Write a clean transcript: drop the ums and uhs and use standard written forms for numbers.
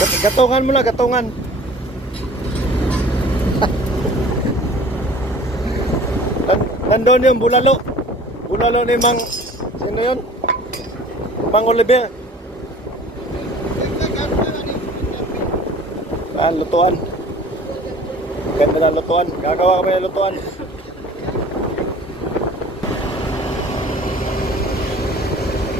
Gatungan mo na, gatungan. Nandun yung bulalo. Bulalo ni Mang... Sino yun? Mang Oliver. Lutuan. Ganda na lutuan. Gagawa kami ng lutuan.